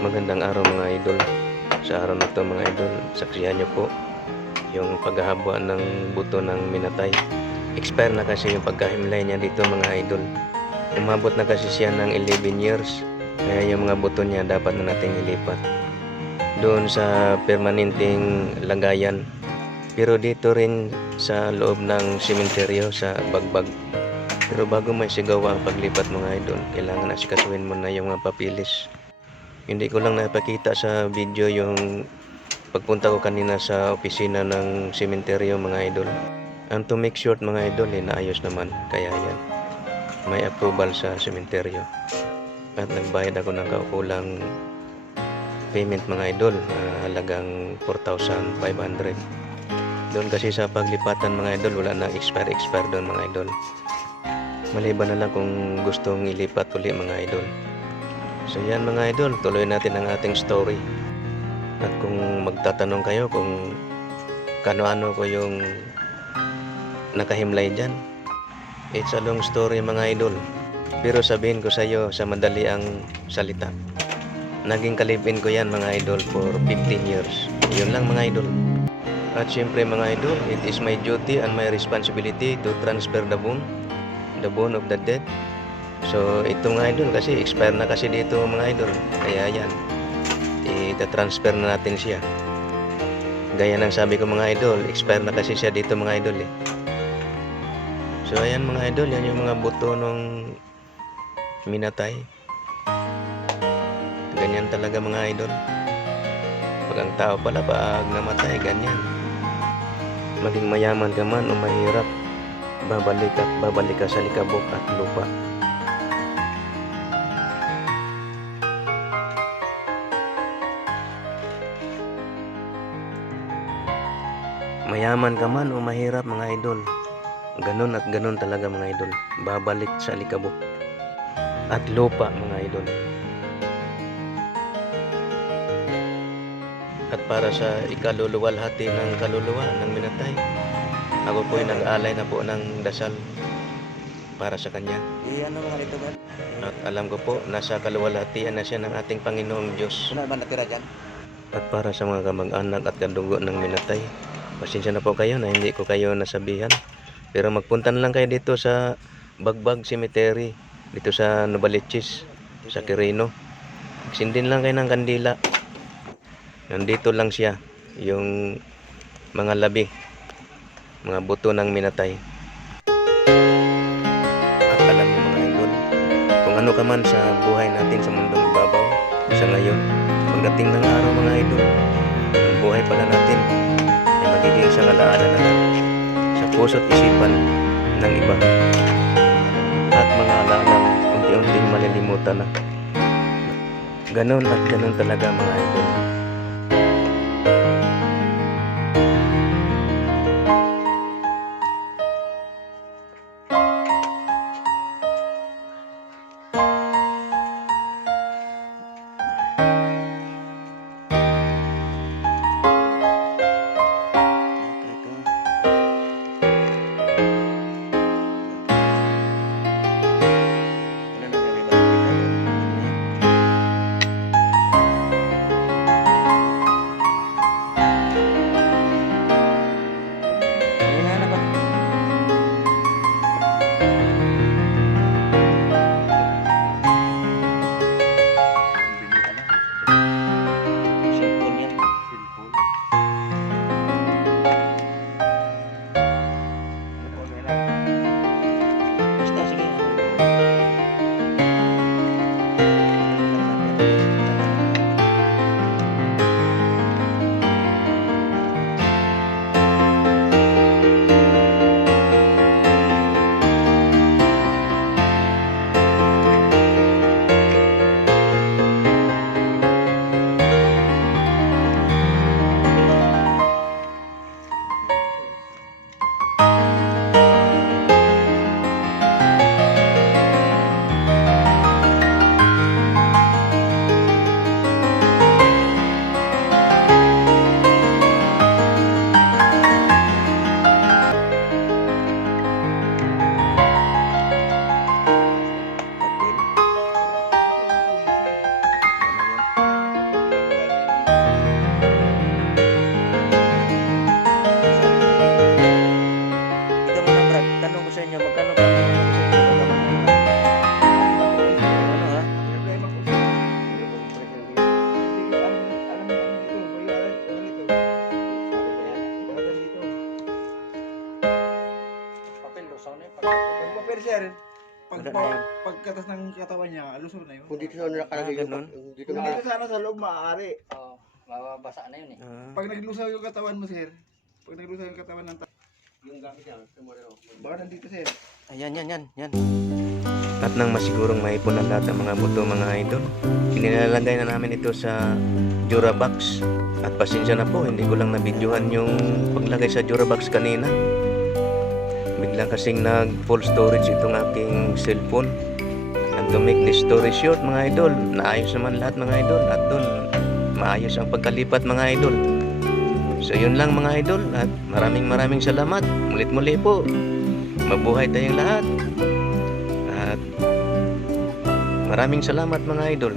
Magandang araw mga idol. Sa araw na to mga idol, saksihan niyo po yung paghahaba ng buto ng minatay. Expire na kasi yung pagkahimlay niya dito mga idol. Umabot na kasi siya ng 11 years. Kaya yung mga buto niya dapat na nating ilipat. Doon sa permanenteng lagayan. Pero dito rin sa loob ng sementeryo sa Bagbag. Pero bago may sigawa ang paglipat mga idol, kailangan asikasuhin mo na yung mga papilis. Hindi ko lang napakita sa video yung pagpunta ko kanina sa opisina ng sementeryo mga idol. Ang to make short mga idol, eh, naayos naman. Kaya yan, may approval sa sementeryo. At nagbayad ako ng kaukulang payment mga idol, na halagang 4,500. Doon kasi sa paglipatan mga idol, wala na expire-expire doon mga idol. Maliban na lang kung gustong ilipat uli mga idol. So yan mga idol, tuloy natin ang ating story. At kung magtatanong kayo kung kano-ano ko yung nakahimlay dyan, it's a long story mga idol. Pero sabihin ko sa iyo sa madali ang salita. Naging kalipin ko yan mga idol for 15 years. Yun lang mga idol. At syempre mga idol, it is my duty and my responsibility to transfer the bone, the bone of the dead. So ito mga idol kasi expire na kasi dito mga idol. Kaya yan, ita-transfer na natin siya. Gaya ng sabi ko mga idol, expire na kasi siya dito mga idol eh. So ayan mga idol, yan yung mga buto nung minatay. Ganyan talaga mga idol. Pag ang tao pala pag namatay, ganyan. Maging mayaman ka man o mahirap, babalik at babalik ka sa likabok at lupa. Mayaman ka man o mahirap mga idol. Ganon at ganon talaga mga idol. Babalik sa likabok at lupa mga idol. At para sa ikaluluwalhati ng kaluluwa ng minatay, ako po'y nag-alay na po ng dasal para sa kanya. Rito ba? At alam ko po, nasa kaluwalhatian na siya ng ating Panginoong Diyos. At para sa mga kamag-anak at kadugo ng minatay, pasensya na po kayo na hindi ko kayo nasabihan. Pero magpunta na lang kayo dito sa Bagbag Cemetery, dito sa Novaliches, sa Quirino. Sindin lang kayo ng kandila. Nandito lang siya, yung mga labi, mga buto ng minatay. At alam niyo mga idol, kung ano ka man sa buhay natin sa mundong ibabaw, sa ngayon, pagdating ng araw mga idol, ang buhay pala natin magiging isang alaala na sa puso't isipan ng iba. At mga alaala unti-unting malilimutan na. Ganon at ganon talaga mga idol. Wala na yun. pagkatas ng katawan niya, alusog na yun. Kung dito sa nakalagay Ah, yung ganun. dito Kung na dito sana sa loob, maaari. Oo, mababasa na yun eh. Ah, Pag naglusaw yung katawan mo, sir, pag naglusaw yung katawan ng tao, yung gamit niya, tumulong. baka nandito, sir. Ayan, yan, yan, yan. At nang masigurong maipon ang lahat ng mga buto mga idol, inilalagay na namin ito sa Durabox. At pasensya na po, hindi ko lang nabidyohan yung paglagay sa Durabox kanina. Bigla kasing nag full storage itong aking cellphone. And to make this story short mga idol, naayos naman lahat mga idol. At doon, maayos ang pagkalipat mga idol. So yun lang mga idol at maraming maraming salamat. Mulit muli po. Mabuhay tayong lahat. At maraming salamat mga idol.